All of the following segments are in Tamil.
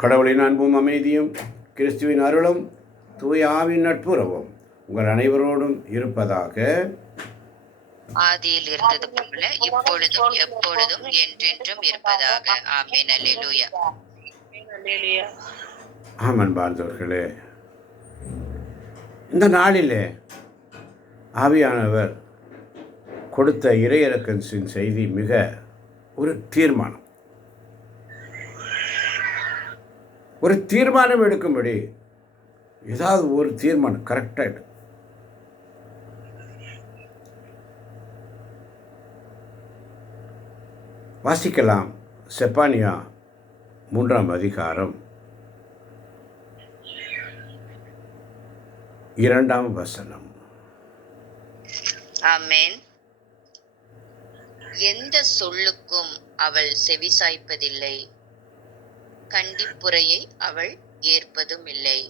கடவுளின் அன்பும் அமைதியும் கிறிஸ்துவின் அருளும் தூய ஆவின் நட்புறவும் உங்கள் அனைவரோடும் இருப்பதாக. ஆதியில் இருந்தது போல இப்பொழுதும் எப்பொழுதும் என்றென்றும் இருப்பதாக. ஆமென். அல்லேலூயா. ஆமன் வாழ்ந்தவர்களே, இந்த நாளிலே ஆவியானவர் கொடுத்த இறையிறக்கத்தின் செய்தி மிக ஒரு தீர்மானம். ஒரு தீர்மானம் எடுக்கும்படி ஏதாவது ஒரு தீர்மானம் கரெக்டாக வாசிக்கலாம். செப்பானியா 3ஆம் அதிகாரம் 2ஆம் வசனம். ஆமென். எந்த சொல்லுக்கும் அவள் செவிசாய்ப்பதில்லை, கண்டிப்புரையை அவள் ஏற்பதும் இல்லை.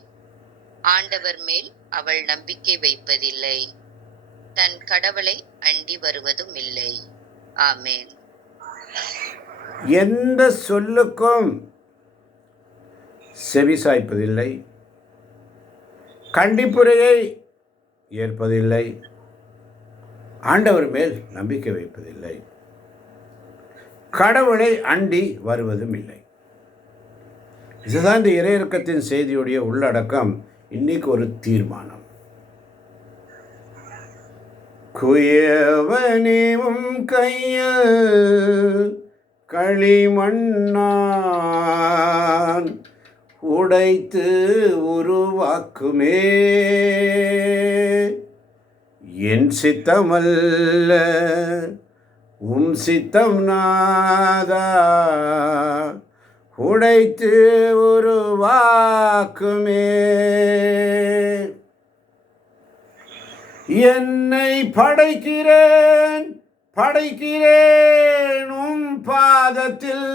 ஆண்டவர் மேல் அவள் நம்பிக்கை வைப்பதில்லை, தன் கடவுளை அண்டி வருவதும் இல்லை. ஆமென். எந்த சொல்லுக்கும் செவிசாய்ப்பதில்லை, கண்டிப்புரையை ஏற்பதில்லை, ஆண்டவர் மேல் நம்பிக்கை வைப்பதில்லை, கடவுளை அண்டி வருவதும் இல்லை. இதுதான் இந்த இறையிறக்கத்தின் செய்தியுடைய உள்ளடக்கம். இன்னைக்கு ஒரு தீர்மானம். குயவனேவும் கையில் களிமண்ணான் உடைத்து உருவாக்குமே, என் சித்தமல்ல உம் சித்தம் நாதா, உடைத்து உருவாக்குமே. என்னை படைக்கிறேன் படைக்கிறேன் உம் பாதத்தில்,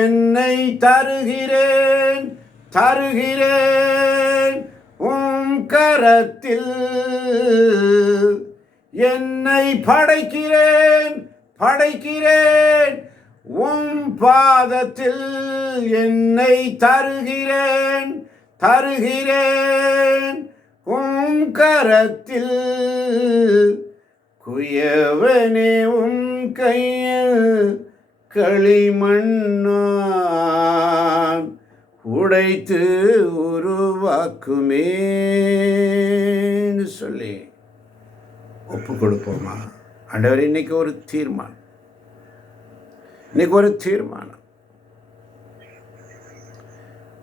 என்னை தருகிறேன் தருகிறேன் உம் கரத்தில். என்னை படைக்கிறேன் படைக்கிறேன் உம் பாதத்தில், என்னை தருகிறேன் தருகிறேன் உம் கரத்தில். குயவனே உம் கையில் களிமண்ணான் உடைத்து உருவாக்குமேன்னு சொல்லி ஒப்பு கொடுப்போமா? ஆண்டவர், இன்னைக்கு ஒரு தீர்மானம், இன்னைக்கு ஒரு தீர்மானம்.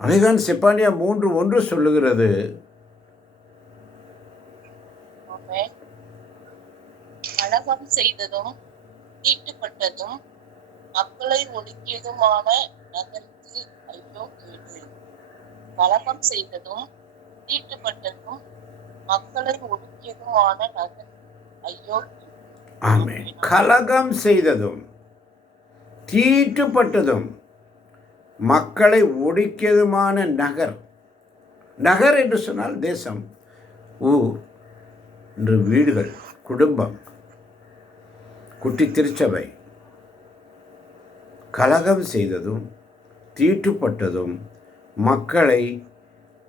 அதைதான் செப்பானியா 3:1 சொல்லுகிறது. கலகம் செய்ததும் தீட்டுப்பட்டதும் மக்களை ஒடுக்கியதுமான நகருக்கு ஐயோ கேடு. கலகம் செய்ததும் தீட்டுப்பட்டதும் மக்களை ஒடுக்கியதுமான நகர் ஐயோ. ஆமென். கலகம் செய்ததும் தீட்டுப்பட்டதும் மக்களை ஒடுக்கியதுமான நகர். நகர் என்று சொன்னால் தேசம், ஊர் என்று வீடுகள், குடும்பம், குட்டி திருச்சபை. கலகம் செய்ததும் தீட்டுப்பட்டதும் மக்களை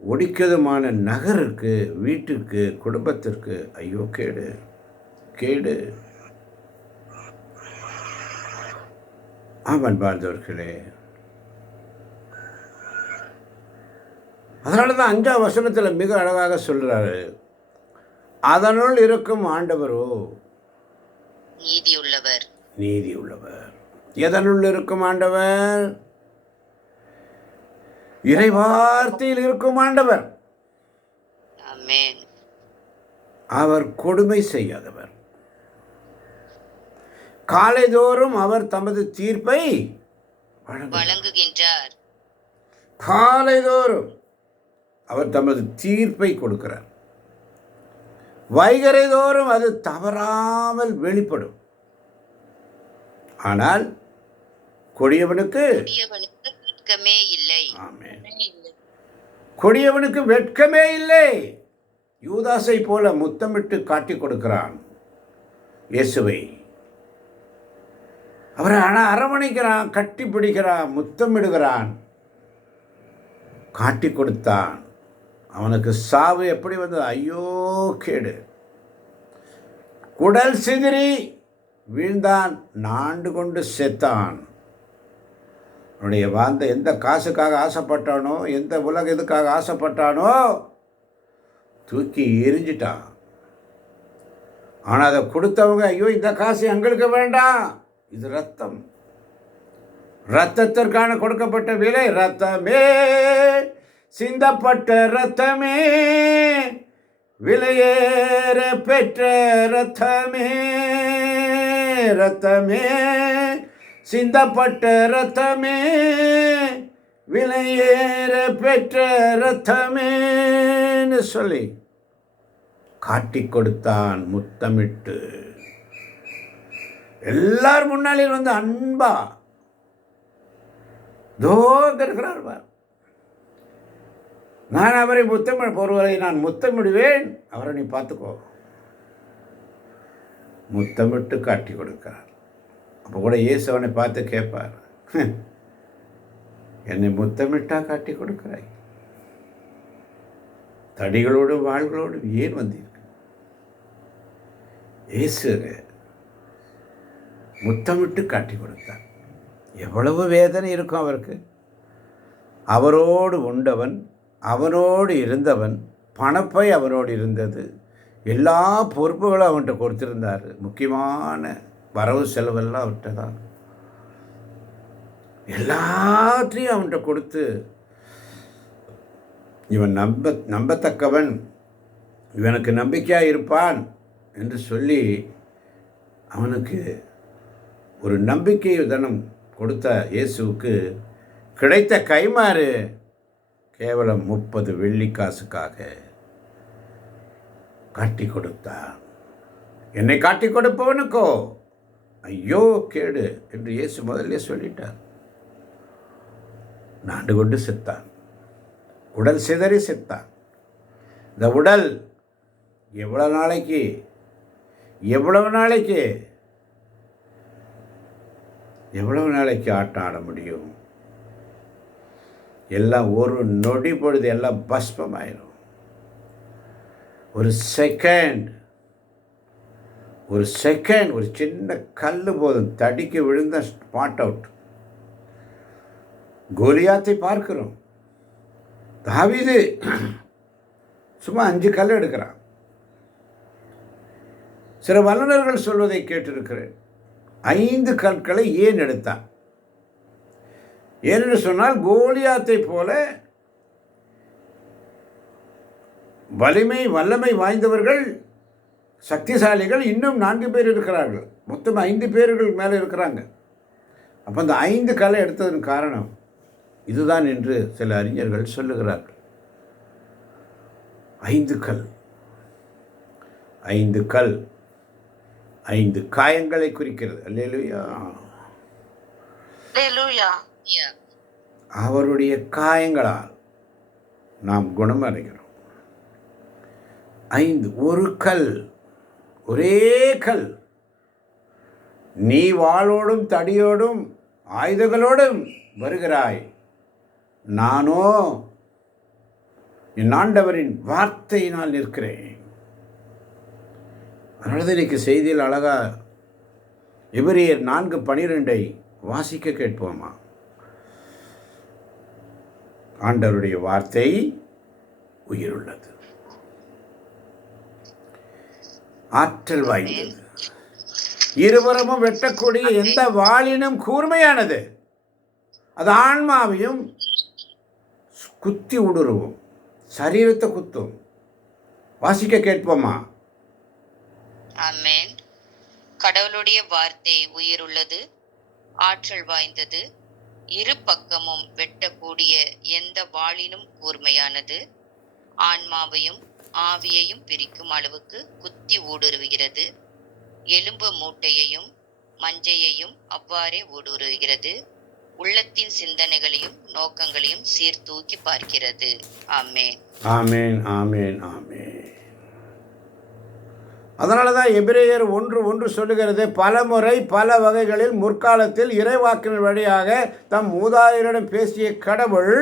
ஒடுக்கியதுமான நகருக்கு, வீட்டுக்கு, குடும்பத்திற்கு ஐயோ கேடு கேடு. ஆமன் வாழ்ந்தவர்களே, அதனால தான் 5ஆம் வசனத்தில் மிக அழகாக சொல்றாரு, அதனுள் இருக்கும் ஆண்டவரோ நீதி உள்ளவர் நீதி உள்ளவர். எதனுள் இருக்கும் ஆண்டவர்? இறைவார்த்தையில் இருக்கும் ஆண்டவர். ஆமென். அவர் கொடுமை செய்யாதவர். காலைதோறும் அவர் தமது தீர்ப்பை வழங்குகின்றார். காலைதோறும் அவர் தமது தீர்ப்பை கொடுக்கிறார். வைகறை தோறும் அது தவறாமல் வெளிப்படும். ஆனால் கொடியவனுக்கு வெட்கமே இல்லை. ஆமென். கொடியவனுக்கு வெட்கமே இல்லை. யூதாசை போல முத்தமிட்டு காட்டி கொடுக்கிறான் இயேசுவை. அவரை அரவணைக்கிறான், கட்டி பிடிக்கிறான், முத்தமிடுகிறான். காட்டி கொடுத்தான். அவனுக்கு சாவு எப்படி வந்தது? ஐயோ கேடு. குடல் சிதறி வீழ்ந்தான், நாண்டு கொண்டு செத்தான். அவனுடைய வாழ்ந்த எந்த காசுக்காக ஆசைப்பட்டானோ, எந்த உலக இதுக்காக ஆசைப்பட்டானோ தூக்கி எரிஞ்சிட்டான். ஆனால் அதை கொடுத்தவங்க, ஐயோ இந்த காசு எங்களுக்கு வேண்டாம், இது ரத்தம், ரத்தத்திற்கான கொடுக்கப்பட்ட விலை, ரத்தமே சிந்தப்பட்ட ரத்தமே, விலையேற பெற்ற ரத்தமே, ரத்தமே சிந்தப்பட்ட ரத்தமே, விலையேற பெற்ற ரத்தமேன்னு சொல்லி காட்டி கொடுத்தான் முத்தமிட்டு. எல்லார் முன்னாலே வந்து அன்பா இருக்கிறார். நான் அவரை ஒருவரை நான் முத்தமிடுவேன், அவரை நீ பார்த்துக்கோ. முத்தமிட்டு காட்டி கொடுக்கிறார். அப்போ கூட இயேசு அவனை பார்த்து கேட்பார், என்னை முத்தமிட்டா காட்டி கொடுக்கிறாய்? தடிகளோடு வாள்களோடு ஏன் வந்தீர்கள்? இயேசு முத்தமிட்டு காட்டி கொடுத்தார். எவ்வளவு வேதனை இருக்கும் அவருக்கு. அவரோடு உண்டவன், அவனோடு இருந்தவன், பணப்பை அவனோடு இருந்தது, எல்லா பொறுப்புகளும் அவன்கிட்ட கொடுத்திருந்தார். முக்கியமான வரவு செலவெல்லாம் அவர்கிட்ட தான். எல்லாத்தையும் அவன்கிட்ட கொடுத்து, இவன் நம்பத்தக்கவன், இவனுக்கு நம்பிக்கையாக இருப்பான் என்று சொல்லி அவனுக்கு ஒரு நம்பிக்கை தனம் கொடுத்த இயேசுவுக்கு கிடைத்த கைமாறு கேவலம் 30 வெள்ளிக்காசுக்காக காட்டி கொடுத்தான். என்னை காட்டி கொடுப்பவனுக்கோ ஐயோ கேடு என்று இயேசு முதல்ல சொல்லிட்டார். நாண்டு கொண்டு செத்தான், உடல் சிதறி செத்தான். இந்த உடல் எவ்வளவு நாளைக்கு ஆட்டம் ஆட முடியும்? எல்லாம் ஒரு நொடி பொழுது எல்லாம் பஸ்பமாயிரும். ஒரு செகண்ட் ஒரு சின்ன கல் போதும், தடிக்கு விழுந்த ஸ்பாட் அவுட். கோலியாத்தை பார்க்கிறோம். தாவீது சும்மா 5 கல் எடுக்கிறான். சில வல்லுநர்கள் சொல்வதை கேட்டிருக்கிறேன். 5 கற்களை ஏன் எடுத்தான்? ஏனென்று சொன்னால், கோலியாத்தை போல வல்லமை வாய்ந்தவர்கள், சக்திசாலிகள் இன்னும் 4 பேர் இருக்கிறார்கள். மொத்தம் 5 பேர்கள் மேலே இருக்கிறாங்க. அப்போ அந்த 5 கல்லை எடுத்ததன் காரணம் இதுதான் என்று சில அறிஞர்கள் சொல்லுகிறார்கள். 5 கல் 5 காயங்களை குறிக்கிறது. அல்லேலூயா. அவருடைய காயங்களால் நாம் குணமடைகிறோம். 5 ஒரு கல், ஒரே கல். நீ வாளோடும் தடியோடும் ஆயுதங்களோடும் வருகிறாய், நானோ என் ஆண்டவரின் வார்த்தையினால் நிற்கிறேன். அதனால இன்னைக்கு செய்தியில் அழகா எபிரேயர் 4:12 வாசிக்க கேட்போமா? ஆண்டவருடைய வார்த்தை உயிருள்ளது, ஆற்றல் வாய்ந்தது, இருபுறமும் வெட்டக்கூடிய எந்த வாளினும் கூர்மையானது, அது ஆன்மாவையும் குத்தி ஊடுருவும், சரீரத்தை குத்தும். வாசிக்க கேட்போமா? ஆமென். கடவுளுடைய வார்த்தை உயிருள்ளது, ஆற்றல் வாய்ந்தது, இரு பக்கமும் வெட்டக்கூடிய எந்த வாளினும் கூர்மையானது, ஆன்மாவையும் ஆவியையும் பிரிக்கும் அளவுக்கு குத்தி ஊடுருவுகிறது, எலும்பு மூட்டையையும் மஞ்சையையும் அவ்வாறே ஊடுருவுகிறது, உள்ளத்தின் சிந்தனைகளையும் நோக்கங்களையும் சீர்தூக்கி பார்க்கிறது. ஆமென். ஆமென், ஆமென், ஆமென். அதனால தான் எபிரேயர் 1:1 சொல்லுகிறது, பலமுறை பல வகைகளில் முற்காலத்தில் இறைவாக்கினர் வழியாக தம் மூதாதையரிடம் பேசிய கடவுள்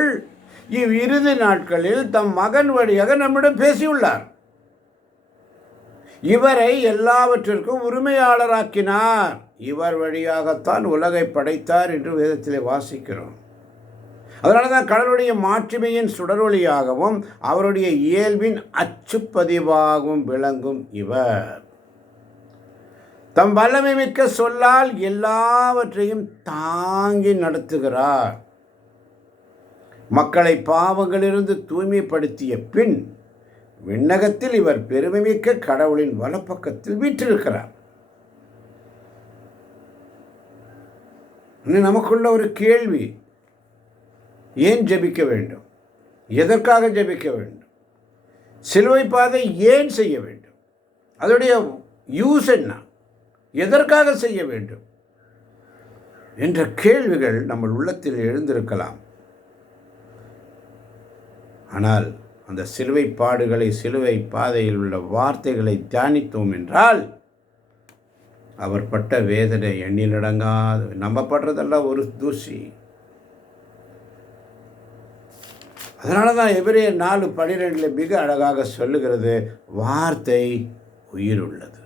இவ்விறுதி நாட்களில் தம் மகன் வழியாக நம்மிடம் பேசியுள்ளார். இவரை எல்லாவற்றிற்கும் உரிமையாளராக்கினார். இவர் வழியாகத்தான் உலகை படைத்தார் என்று வேதத்திலே வாசிக்கிறோம். அதனால தான் கடவுளுடைய மாட்சிமையின் சுடரொளியாகவும் அவருடைய இயல்பின் அச்சுப்பதிவாகவும் விளங்கும் இவர். தம் வல்லமை மிக்க சொல்லால் எல்லாவற்றையும் தாங்கி நடத்துகிறார். மக்களை பாவங்களிலிருந்து தூய்மைப்படுத்திய பின் விண்ணகத்தில் இவர் பெருமைமிக்க கடவுளின் வலப்பக்கத்தில் வீற்றிருக்கிறார். நமக்குள்ள ஒரு கேள்வி, ஏன் ஜெபிக்க வேண்டும்? எதற்காக ஜெபிக்க வேண்டும்? சிலுவை பாதை ஏன் செய்ய வேண்டும்? அதோடைய யூஸ் என்ன? எதற்காக செய்ய வேண்டும் என்ற கேள்விகள் நம்ம உள்ளத்தில் எழுந்திருக்கலாம். ஆனால் அந்த சிலுவை பாடுகளை, சிலுவை பாதையில் உள்ள வார்த்தைகளை தியானித்தோம் என்றால் அவர் பட்ட வேதனை எண்ணிலடங்காது. நம்ம படுறதெல்லாம் ஒரு தூசி. அதனால தான் எபிரேயர் 4:12 மிக அழகாக சொல்லுகிறது, வார்த்தை உயிர் உள்ளது,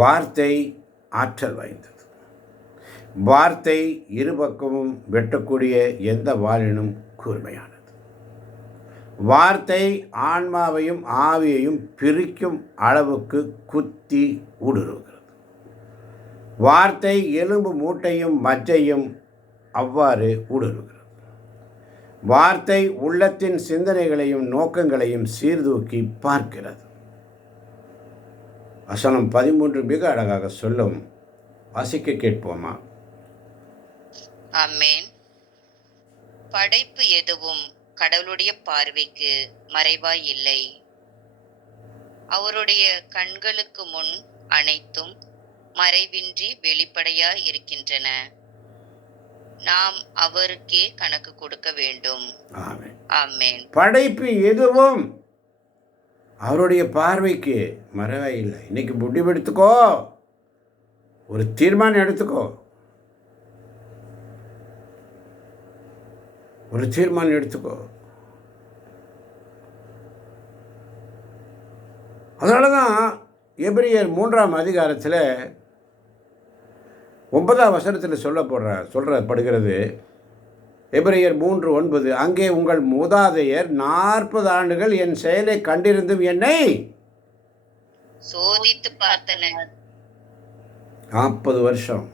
வார்த்தை ஆற்றல் வாய்ந்தது, வார்த்தை இருபக்கமும் வெட்டக்கூடிய எந்த வாளினும் கூர்மையானது, வார்த்தை ஆன்மாவையும் ஆவியையும் பிரிக்கும் அளவுக்கு குத்தி ஊடுருவுகிறது, வார்த்தை எலும்பு மூட்டையும் மஜ்ஜையும் அவ்வாறு ஊடுருவுகிறது, வார்த்தை உள்ளத்தின் சிந்தனைகளையும் நோக்கங்களையும் சீர்தூக்கி பார்க்கிறது. வசனம் 13 மிக அழகாக சொல்லும். வாசிக்க கேட்போமா? ஆமென். படைப்பு எதுவும் கடவுளுடைய பார்வைக்கு மறைவாய் இல்லை. அவருடைய கண்களுக்கு முன் அனைத்தும் மறைவின்றி வெளிப்படையாய் இருக்கின்றன. நாம் அவருக்கே கணக்கு கொடுக்க வேண்டும். ஆமென். ஆமென். படைப்பு எதுவும் அவருடைய பார்வைக்கு மறைவாய் இல்லை. இன்னைக்கு முடிவு எடுத்துக்கோ, ஒரு தீர்மானம் எடுத்துக்கோ, ஒரு தீர்மானம் எடுத்துக்கோ. அதனால தான் எபிரேயர் 3ஆம் அதிகாரத்தில் 9ஆம் வசனத்தில் சொல்லப்படுகிறது. எபிரேயர் 3:9, அங்கே உங்கள் மூதாதையர் 40 ஆண்டுகள் என் செயலை கண்டிருந்தும் என்னை சோதித்து பார்த்தனர். 40 வருஷம்.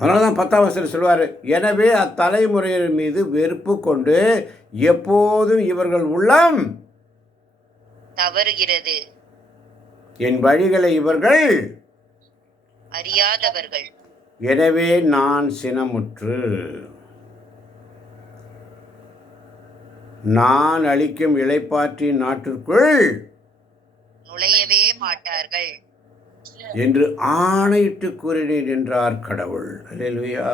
அதனால தான் 10ஆம் வசனம் சொல்வார், எனவே அத்தலைமுறையின் மீது வெறுப்பு கொண்டு எப்போதும் இவர்கள் உள்ளம் தவறுகிறது, என் வழிகளை இவர்கள் அறியாதவர்கள். எனவே நான் சினமுற்று நான் அளிக்கும் இளைப்பாற்றின் நாட்டிற்குள் நுழையவே மாட்டார்கள் என்று ஆணையிட்டு கூறினேன் என்றார் கடவுள். அல்லேலூயா.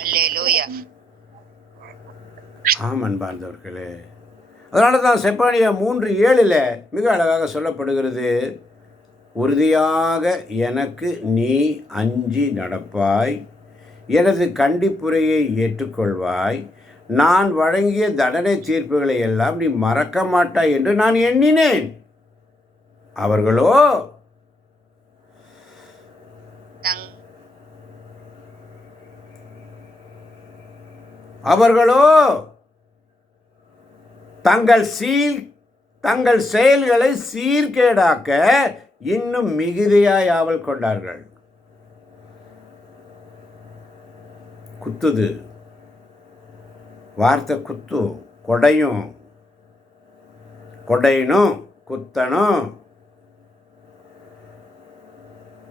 அல்லேலூயா. ஆம் அன்பார்ந்தவர்களே, அதனால தான் செப்பானியா 3:7 மிக அழகாக சொல்லப்படுகிறது, உறுதியாக எனக்கு நீ அஞ்சி நடப்பாய், எனது கண்டிப்புரையை ஏற்றுக்கொள்வாய், நான் வழங்கிய தண்டனை தீர்ப்புகளை எல்லாம் நீ மறக்க மாட்டாய் என்று நான் எண்ணினேன். அவர்களோ தங்கள் செயல்களை சீர்கேடாக்க இன்னும் மிகுதியாய் ஆவல் கொண்டார்கள். குத்துது, வார்த்தை குத்தும், கொடையணும், குத்தணும்.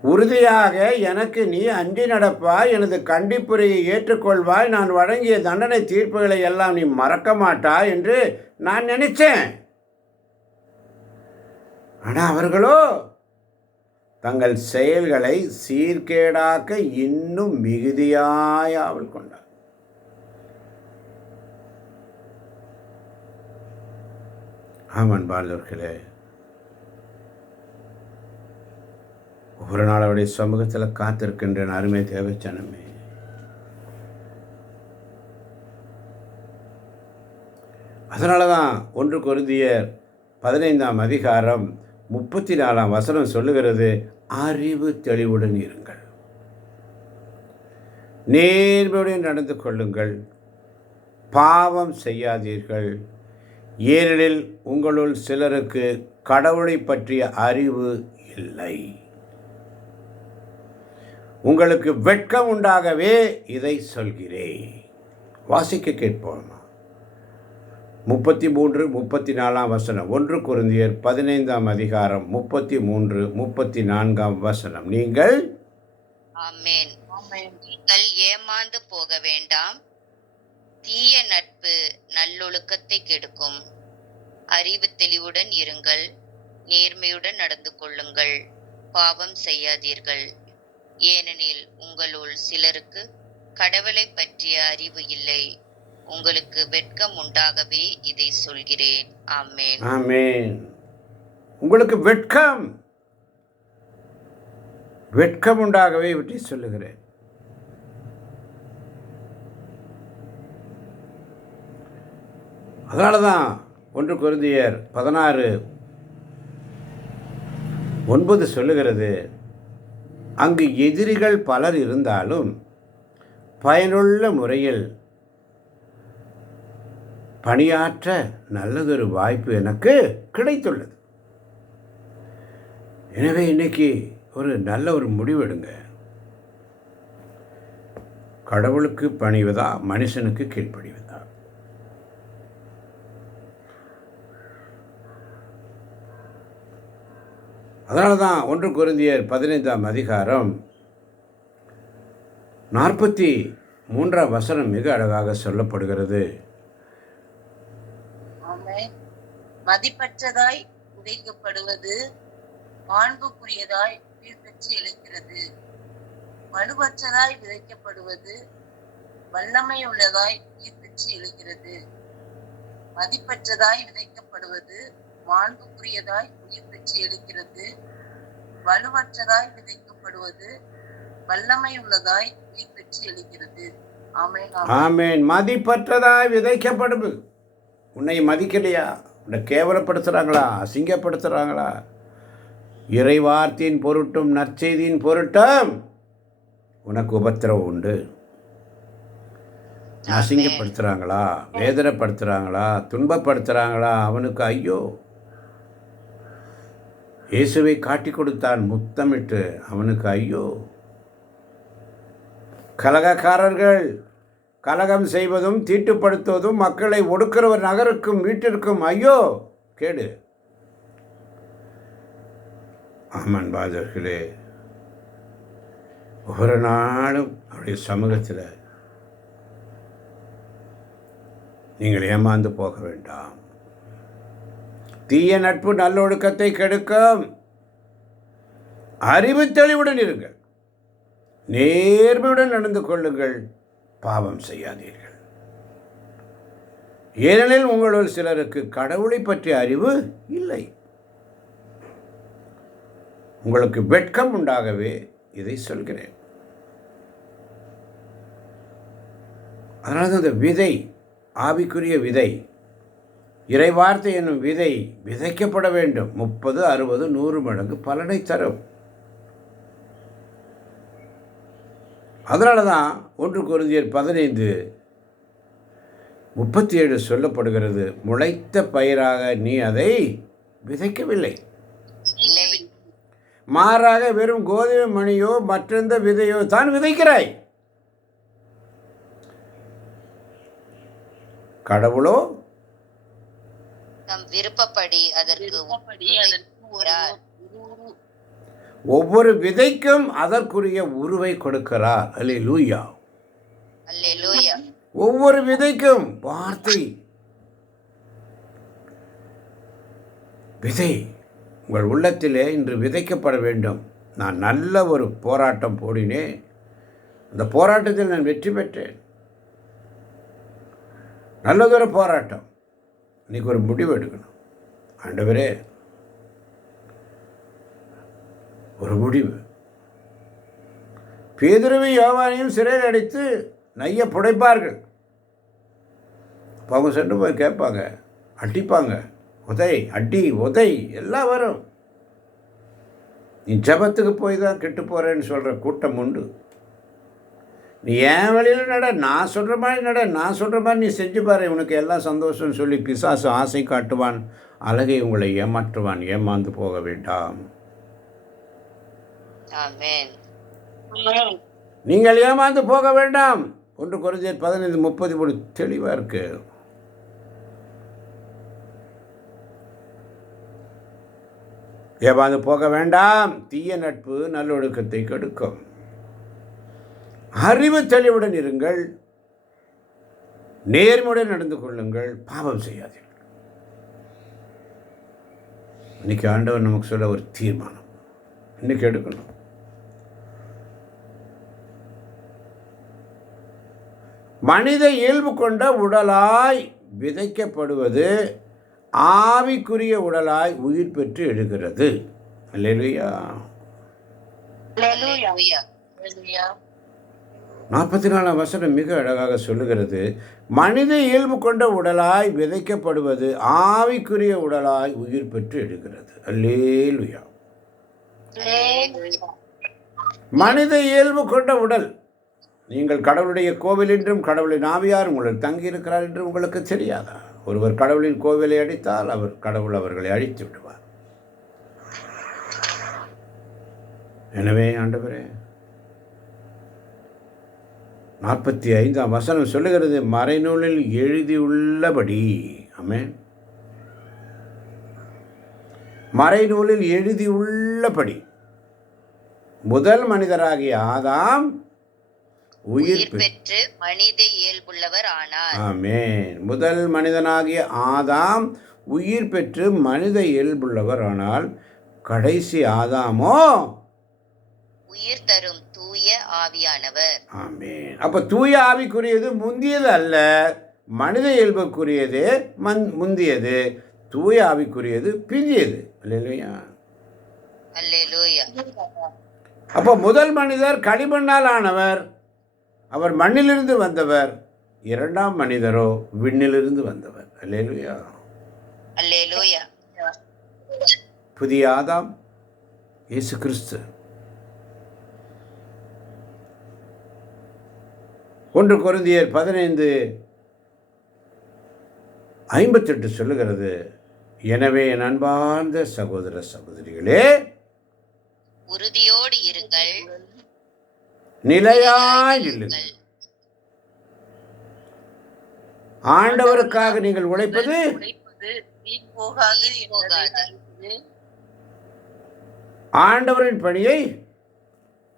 உறுதியாக எனக்கு நீ அஞ்சி நடப்பாய், எனது கண்டிப்புரையை ஏற்றுக்கொள்வாய், நான் வழங்கிய தண்டனை தீர்ப்புகளை எல்லாம் நீ மறக்க மாட்டாய் என்று நான் நினைச்சேன். ஆனால் அவர்களோ தங்கள் செயல்களை சீர்கேடாக்க இன்னும் மிகுதியாய் ஆவல் கொண்டார். ஆமான் பாலர்களே, ஒவ்வொரு நாள் அவருடைய சமூகத்தில் காத்திருக்கின்றன அருமை தேவச்சனமே. அதனால தான் 1 கொரிந்தியர் 15ஆம் அதிகாரம் 34ஆம் வசனம் சொல்லுகிறது, அறிவு தெளிவுடன் இருங்கள், நேர்மையுடன் நடந்து கொள்ளுங்கள், பாவம் செய்யாதீர்கள், ஏனெனில் உங்களுள் சிலருக்கு கடவுளை பற்றிய அறிவு இல்லை. உங்களுக்கு வெட்கம் உண்டாகவே இதை சொல்கிறேன். வாசிக்க கேட்போம். 33, 34ஆம் வசனம். 1 கொரிந்தியர் 15ஆம் அதிகாரம் 33, 34ஆம் வசனம். நீங்கள் ஆமென். நீங்கள் ஏமாந்து போக வேண்டாம். தீய நட்பு நல்லொழுக்கத்தை கெடுக்கும். அறிவு தெளிவுடன் இருங்கள், நேர்மையுடன் நடந்து கொள்ளுங்கள், பாவம் செய்யாதீர்கள், ஏனெனில் உங்களுள் சிலருக்கு கடவுளை பற்றிய அறிவு இல்லை. உங்களுக்கு வெட்கம் உண்டாகவே இதை சொல்கிறேன். ஆமென். ஆமென். உங்களுக்கு வெட்கம் உண்டாகவே இவற்றை சொல்லுகிறேன். அதனால தான் 1 கொரிந்தியர் 16:9 சொல்லுகிறது, அங்கு எதிரிகள் பலர் இருந்தாலும் பயனுள்ள முறையில் பணியாற்ற நல்லதொரு வாய்ப்பு எனக்கு கிடைத்துள்ளது. எனவே இன்னைக்கு ஒரு நல்ல ஒரு முடிவெடுங்க. கடவுளுக்கு பணிவதா, மனுஷனுக்கு கீழ்ப்படிவதா? அதனால தான் 1 கொரிந்தியர் 15ஆம் அதிகாரம் 43ஆம் வசனம் மிக அழகாக சொல்லப்படுகிறது. மதிப்பற்றதாய் விதைக்கப்படுவது மாண்புக்குரியதாய் உயிர் பெற்று எழுகிறது. வலுவற்றதாய் விதைக்கப்படுவது வல்லமை உள்ளதாய் உயிர் பெற்று எழுகிறது. மதிப்பற்றதாய் விதைக்கப்படுவது மாண்புக்குரியதாய் உயிர் பெற்று எழுகிறது. வலுவற்றதாய் விதைக்கப்படுவது வல்லமை உள்ளதாய் உயிர் பெற்று எழுகிறது. ஆமென். ஆமென். மதிப்பற்றதாய் விதைக்கப்படுவது. உன்னை மதிக்கலையா? உன்னை கேவலப்படுத்துகிறாங்களா? அசிங்கப்படுத்துகிறாங்களா? இறைவார்த்தையின் பொருட்டும் நற்செய்தியின் பொருட்டும் உனக்கு உபத்திரவம் உண்டு. அசிங்கப்படுத்துகிறாங்களா? வேதனைப்படுத்துகிறாங்களா? துன்பப்படுத்துகிறாங்களா? அவனுக்கு ஐயோ. இயேசுவை காட்டி கொடுத்தான் முத்தமிட்டு, அவனுக்கு ஐயோ. கலகக்காரர்கள் கலகம் செய்வதும் தீட்டுப்படுத்துவதும் மக்களை ஒடுக்கிறவர் நகருக்கும் வீட்டிற்கும் ஐயோ கேடு. ஆமன் பாதர்களே, ஒவ்வொரு நாளும் அவருடைய சமூகத்தில் நீங்கள் ஏமாந்து போக வேண்டாம். தீய நட்பு நல்லொழுக்கத்தை கெடுக்கும். அறிவு தெளிவுடன் இருங்கள், நேர்மையுடன் நடந்து கொள்ளுங்கள், பாவம் செய்யாதீர்கள், ஏனெனில் உங்களுள் சிலருக்கு கடவுளை பற்றிய அறிவு இல்லை. உங்களுக்கு வெட்கம் உண்டாகவே இதை சொல்கிறேன். அதனால தான் அந்த விதை, ஆவிக்குரிய விதை, இறைவார்த்தை என்னும் விதை விதைக்கப்பட வேண்டும். 30, 60, 100 மடங்கு பலனை தரும். அதனால தான் 1 கொரிந்தியர் 15:37 சொல்லப்படுகிறது, முளைத்த பயிராக நீ அதை விதைக்கவில்லை, மாறாக வெறும் கோதுமை மணியோ மற்றெந்த விதையோ தான் விதைக்கிறாய். கடவுளோ நம் விருப்பப்படி அதற்கு ஒவ்வொரு விதைக்கும் அதற்குரிய உருவை கொடுக்கிறார். அல்லேலூயா, அல்லேலூயா. ஒவ்வொரு விதைக்கும் வார்த்தை விதை உங்கள் உள்ளத்திலே இன்று விதைக்கப்பட வேண்டும். நான் நல்ல ஒரு போராட்டம் போடினேன், அந்த போராட்டத்தில் நான் வெற்றி பெற்றேன். நல்லதொரு போராட்டம். இன்னைக்கு ஒரு முடிவு எடுக்கணும். ஆண்டவரே, ஒரு முடிவு. பேதுருவையும் யோவானையும் சிறையில் அடைத்து நைய புடைப்பார்கள். அப்போ அவங்க சென்று போய் கேட்பாங்க, அடிப்பாங்க, உதை அடி உதை எல்லாம் வரும். நீ ஜபத்துக்கு போய் தான் கெட்டு போகிறேன்னு சொல்கிற கூட்டம் உண்டு. நீ ஏன் வழியில் நட, நான் சொல்கிற மாதிரி நட, நான் சொல்கிற மாதிரி நீ செஞ்சு பாரு, உனக்கு எல்லாம் சந்தோஷம்னு சொல்லி பிசாசு ஆசை காட்டுவான், அழகை உங்களை ஏமாற்றுவான். ஏமாந்து போக வேண்டாம். ஆமென். நீங்கள் ஏமாந்து போக வேண்டாம். 1 கொரிந்தியர் 15:30 தெளிவாக இருக்கு. ஏமாந்து போக வேண்டாம். தீய நட்பு நல்லொழுக்கத்தை கெடுக்கும். அறிவு தெளிவுடன் இருங்கள், நேர்மையுடன் நடந்து கொள்ளுங்கள், பாவம் செய்யாதீர்கள். இன்னைக்கு ஆண்டவர் நமக்கு சொல்ல ஒரு தீர்மானம் இன்னைக்கு எடுக்கணும். மனித இயல்பு கொண்ட உடலாய் விதைக்கப்படுவது ஆவிக்குரிய உடலாய் உயிர் பெற்று எழுகிறது. அல்லேலூயா. அல்லேலூயா. 44ஆம் வசனம் மிக அழகாக சொல்லுகிறது, மனித இயல்பு கொண்ட உடலாய் விதைக்கப்படுவது ஆவிக்குரிய உடலாய் உயிர் பெற்று எழுகிறது. அல்லேலூயா. மனித இயல்பு கொண்ட உடல். நீங்கள் கடவுளுடைய கோவில் என்றும் கடவுளின் ஆவியார் உங்களில் தங்கியிருக்கிறார் என்று உங்களுக்கு தெரியாதா? ஒருவர் கடவுளின் கோவிலை அடித்தால் கடவுள் அவர்களை அழித்து விடுவார். எனவே ஆண்டவரே, 45ஆம் வசனம் சொல்லுகிறது, மறைநூலில் எழுதியுள்ளபடி. ஆமென். மறைநூலில் எழுதியுள்ளபடி முதல் மனிதராகிய ஆதாம் உயிர் பெற்று மனித இயல்புள்ளவர் ஆனார். ஆமென். முதல் மனிதனாகிய ஆதாம் உயிர் பெற்று மனித இயல்புள்ளவர் ஆனால், கடைசி ஆதாமோ உயிர் தரும் தூய ஆவியானவர். ஆமென். அப்ப தூய ஆவிக்குரியது முந்தியது அல்ல, மனித இயல்புக்குரியது முந்தியது, தூய ஆவிக்குரியது பிந்தியது. அல்லேலூயா. அல்லேலூயா. அப்போ முதல் மனிதர் களிமண்ணால் ஆனவர், அவர் மண்ணிலிருந்து வந்தவர். இரண்டாம் மனிதரோ விண்ணிலிருந்து வந்தவர். அல்லேலூயா. அல்லேலூயா. புதிய ஆதாம் இயேசு கிறிஸ்து. 1 கொரிந்தியர் 15:58 சொல்லுகிறது, எனவே என் அன்பார்ந்த சகோதர சகோதரிகளே, உறுதியோடு இருங்கள், நிலையாய் நில்லுங்கள். ஆண்டவருக்காக நீங்கள் உழைப்பது வீண் போகாது என்பதை அறிந்து ஆண்டவரின் பணியை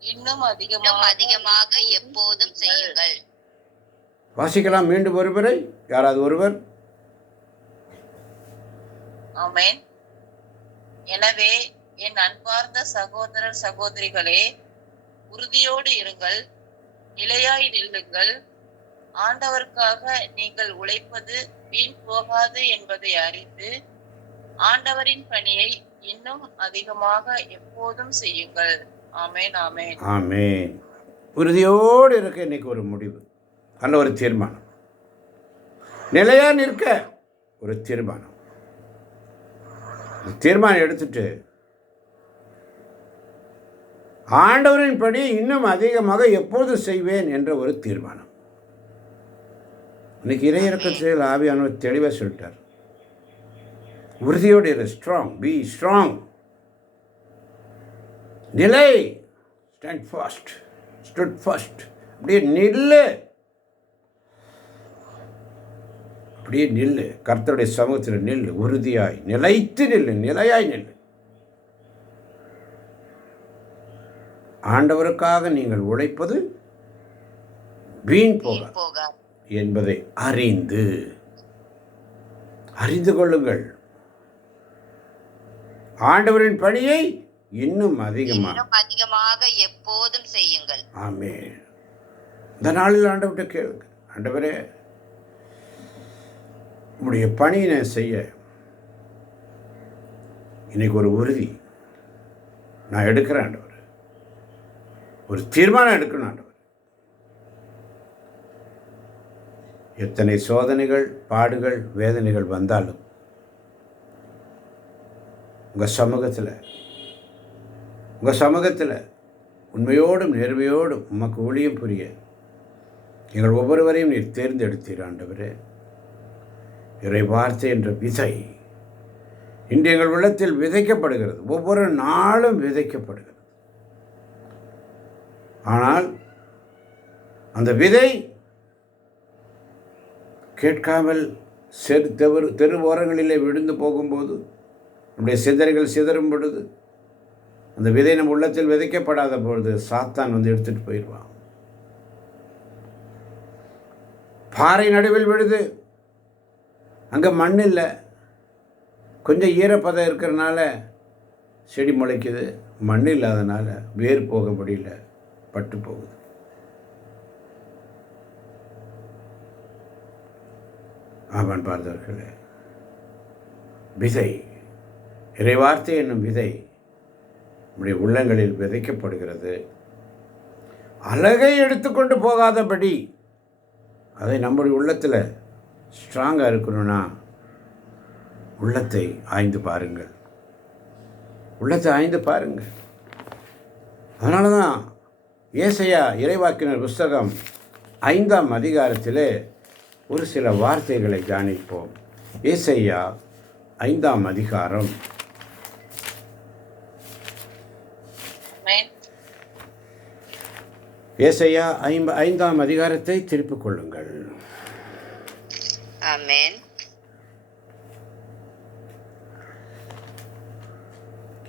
இன்னும் அதிகமாக எப்போதும் செய்யுங்கள். வாசிக்கலாம் மீண்டும் ஒருவரை, யாராவது ஒருவர். ஆமென். எனவே என் அன்பார்ந்த சகோதரர் சகோதரிகளே, உறுதியோடு இருங்கள், நிலையாய் நில்லுங்கள். ஆண்டவருக்காக நீங்கள் உழைப்பது வீண் போகாது என்பதை அறிந்து ஆண்டவரின் பணியை இன்னும் அதிகமாக எப்போதும் செய்யுங்கள். ஆமென். ஆமென். ஆமென். உறுதியோடு இருக்க இன்னைக்கு ஒரு முடிவு, அல்ல ஒரு தீர்மானம். நிலையா நிற்க ஒரு தீர்மானம். தீர்மானம் எடுத்துட்டு ஆண்டவரின் படி இன்னும் அதிகமாக எப்போது செய்வேன் என்ற ஒரு தீர்மானம். இன்னைக்கு இறையிறக்கத்தில் ஆவியானவர் தெளிவாக சொல்லிட்டார், உறுதியோடு இரு, ஸ்ட்ராங், பி ஸ்ட்ராங். நிலை, ஸ்டாண்ட் ஃபாஸ்ட், ஸ்டுட் ஃபாஸ்ட். அப்படியே நில்லு, அப்படியே நில்லு, கர்த்தருடைய சமூகத்தில் நில்லு, உறுதியாய் நிலைத்து நில்லு, நிலையாய் நில்லு. ஆண்டவருக்காக நீங்கள் உழைப்பது வீண் போக என்பதை அறிந்து கொள்ளுங்கள். ஆண்டவரின் பணியை இன்னும் அதிகமாக எப்போதும் செய்யுங்கள். ஆமென். இந்த நாளில் ஆண்டவர்கிட்ட கேளுங்க, ஆண்டவரே உங்களுடைய பணியை நான் செய்ய இன்னைக்கு ஒரு உறுதி நான் எடுக்கிறேன் ஆண்டவர், ஒரு தீர்மானம் எடுக்கணும் ஆண்டவர். எத்தனை சோதனைகள், பாடுகள், வேதனைகள் வந்தாலும் உங்கள் சமூகத்தில் உண்மையோடும் நேர்மையோடும் உமக்கு ஊழியம் புரிய எங்கள் ஒவ்வொருவரையும் நீர் தேர்ந்தெடுத்தீர் ஆண்டவரே. இறை வார்த்தை என்ற விதை இன்று எங்கள் உள்ளத்தில் விதைக்கப்படுகிறது, ஒவ்வொரு நாளும் விதைக்கப்படுகிறது. ஆனால் அந்த விதை கேட்காமல் தெரு ஓரங்களிலே விழுந்து போகும்போது, நம்முடைய சிந்தனைகள் சிதறும் பொழுது, அந்த விதை நம் உள்ளத்தில் விதைக்கப்படாத பொழுது சாத்தான் வந்து எடுத்துகிட்டு போயிடுவான். பாறை நடுவில் விழுது, அங்கே மண் இல்லை, கொஞ்சம் ஈரப்பதம் இருக்கிறனால செடி முளைக்குது, மண் இல்லாதனால வேர் போக முடியல, பட்டு போகுது. ஆமான் பார்த்தவர்களே, விதை, இறைவார்த்தை என்னும் விதை நம்முடைய உள்ளங்களில் விதைக்கப்படுகிறது. அழகை எடுத்துக்கொண்டு போகாதபடி அதை நம்முடைய உள்ளத்தில் ஸ்ட்ராங்காக இருக்கணும்னா உள்ளத்தை ஆய்ந்து பாருங்கள். அதனால தான் ஏசாயா இறைவாக்கினர் புஸ்தகம் 5ஆம் அதிகாரத்திலே ஒரு சில வார்த்தைகளை தியானிப்போம். ஏசாயா 5ஆம் அதிகாரம். ஏசாயா 5ஆம் அதிகாரத்தை திருப்பிக் கொள்ளுங்கள். ஆமென்.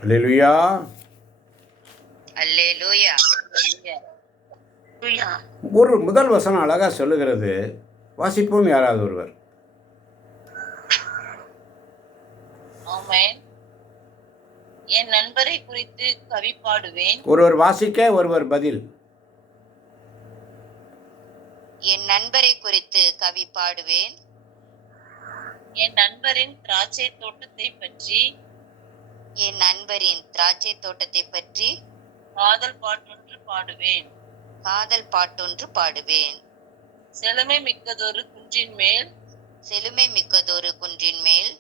அல்லேலூயா. அல்லேலூயா. ஒரு முதல் வசனம் அழகா சொல்லுகிறது. வாசிப்போம் யாராவது ஒருவர். ஆமென். என் நண்பரை குறித்து கவி பாடுவேன். ஒருவர் வாசிக்க, ஒருவர் பதில். என் நண்பரை குறித்து கவி பாடுவேன். என் நண்பரின் திராட்சை தோட்டத்தை பற்றி, என் நண்பரின் திராட்சை தோட்டத்தை பற்றி காதல் பாட்டொன்று பாடுவேன். காதல் பாட்டொன்று பாடுவேன். செழுமை மிக்கதொரு குன்றின் மேல், செழுமை மிக்கதொரு குன்றின் மேல்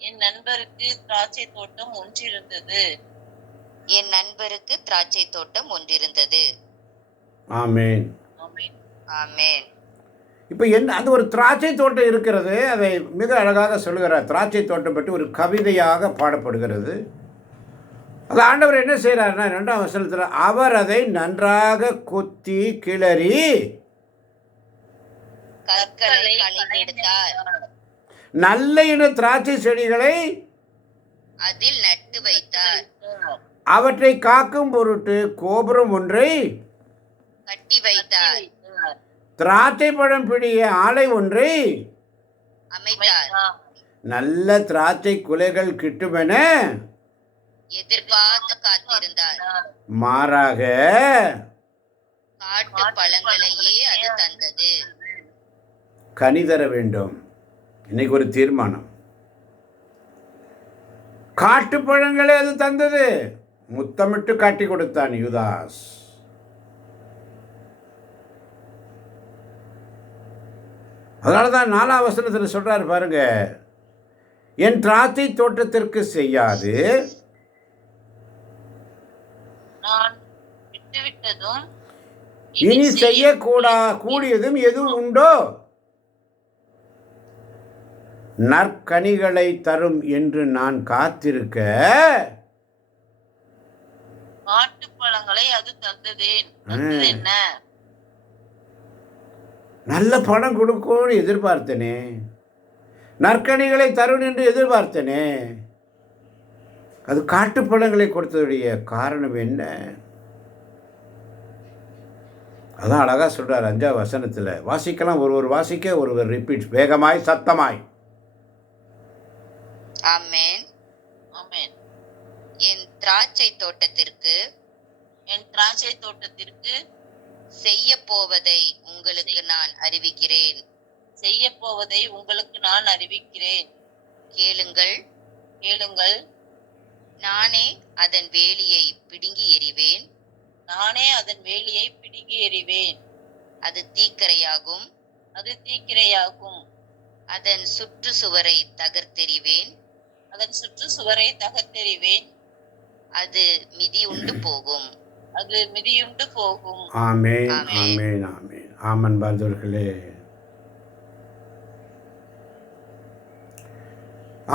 என் நண்பருக்கு திராட்சை தோட்டம் ஒன்றிருந்தது. என் நண்பருக்கு திராட்சை தோட்டம் ஒன்றிருந்தது. ஆமென். ஆமென். ஆமென். இப்போ என்ன, அது ஒரு திராட்சை தோட்டம் இருக்கிறது. அதை மிக அழகாக சொல்லுகிறார். திராட்சை தோட்டம் பற்றி ஒரு கவிதையாக பாடப்படுகிறது. அது ஆண்டவர் என்ன செய்கிறார்னா, 2ஆம் வசனத்தில் அவர் அதை நன்றாக கொத்தி கிளறி கற்களை களைந்தெடுத்தார். நல்ல இன திராட்சை செடிகளை அதில் நட்டு வைத்தார். அவற்றை காக்கும் பொருட்டு கோபுரம் ஒன்றை கட்டி வைத்தார். திராட்சை பழம் பிடிய ஆலை ஒன்றை அமைத்தார். நல்ல திராட்சை குலைகள் கிட்டுமென எதிர்பார்த்து காத்திருந்தார். மாறாக காட்டு பழங்களையே அது தந்தது. கனி தர வேண்டும். இன்னைக்கு ஒரு தீர்மானம். காட்டு பழங்களே அது தந்தது. முத்தமிட்டு காட்டி கொடுத்தான் யூதாஸ். அதனால தான் 4ஆம் வசனத்தில் சொல்றாரு பாருங்க, என் திராட்சை தோட்டத்திற்கு செய்யாது நான் விட்டுவிட்டதும் இனி கூடியதும் எதுவும் உண்டோ? நற்கனிகளை தரும் என்று நான் காத்திருக்க காட்டு பழங்களை அது தந்ததேன். என்ன நல்ல பணம் கொடுக்கும்னு எதிர்பார்த்தனே, நற்கனிகளை தரும் என்று எதிர்பார்த்தனே, அது காட்டு பழங்களை கொடுத்ததுடைய காரணம் என்ன? அதான் அழகா சொல்றார் 5ஆம் வசனத்தில். வாசிக்கலாம், ஒருவர் வாசிக்க, ஒருவர் ரிப்பீட், வேகமாய் சத்தமாய். ஆமென். ஆமென். என் திராட்சை தோட்டத்திற்கு செய்ய போவதை உங்களுக்கு நான் அறிவிக்கிறேன். கேளுங்கள். நானே அதன் வேலியை பிடுங்கி எறிவேன். அது தீக்கரையாகும். அது தீக்கிரையாகும். அதன் சுற்றுச்சுவரை தகர்த்தெறிவேன். அதன் சுற்றுச்சுவரை தகர்த்தெறிவேன். அது மிதியுண்டு போகும். அது மிதியுண்டு போகும். ஆமென், ஆமென். ஆமென், ஆமென். ஆமன் பாதர்களே,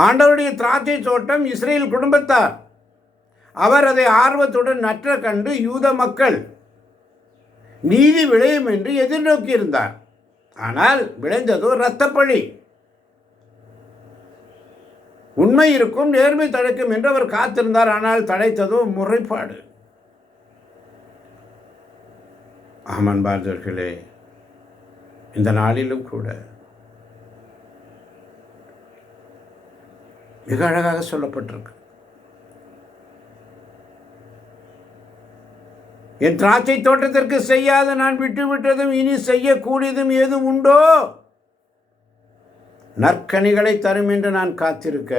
ஆண்டவருடைய திராட்சை தோட்டம் இஸ்ரேல் குடும்பத்தார். அவர் அதை ஆர்வத்துடன் நற்ற கண்டு யூத மக்கள் நீதி விளையும் என்று எதிர்நோக்கியிருந்தார். ஆனால் விளைந்ததோ இரத்தப்பழி. உண்மை இருக்கும், நேர்மை தழைக்கும் என்று அவர் காத்திருந்தார். ஆனால் தழைத்ததோ முறைப்பாடு. ஆமன் பாதர்களே, இந்த நாளிலும் கூட மிக அழகாக சொல்லப்பட்டிருக்கு. என் திராட்சை தோட்டத்திற்கு செய்யாத நான் விட்டுவிட்டதும் இனி செய்யக்கூடியதும் ஏதும் உண்டோ? நற்கனிகளை தரும் என்று நான் காத்திருக்க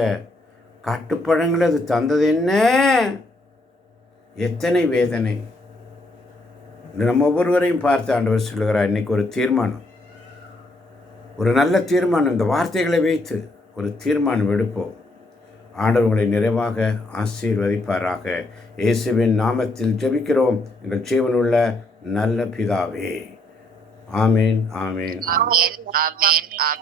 காட்டுப்பழங்கள் அது தந்தது என்ன? எத்தனை வேதனை! நம்ம ஒவ்வொருவரையும் பார்த்து ஆண்டவர் சொல்லுகிறார், இன்னைக்கு ஒரு தீர்மானம், ஒரு நல்ல தீர்மானம், இந்த வார்த்தைகளை வைத்து ஒரு தீர்மானம் எடுப்போம். ஆண்டவர் உங்களை நிறைவாக ஆசீர்வதிப்பாராக. இயேசுவின் நாமத்தில் ஜெபிக்கிறோம் எங்கள் ஜீவனுள்ள நல்ல பிதாவே. ஆமேன், ஆமேன். ஆமென், ஆமென், ஆமென்.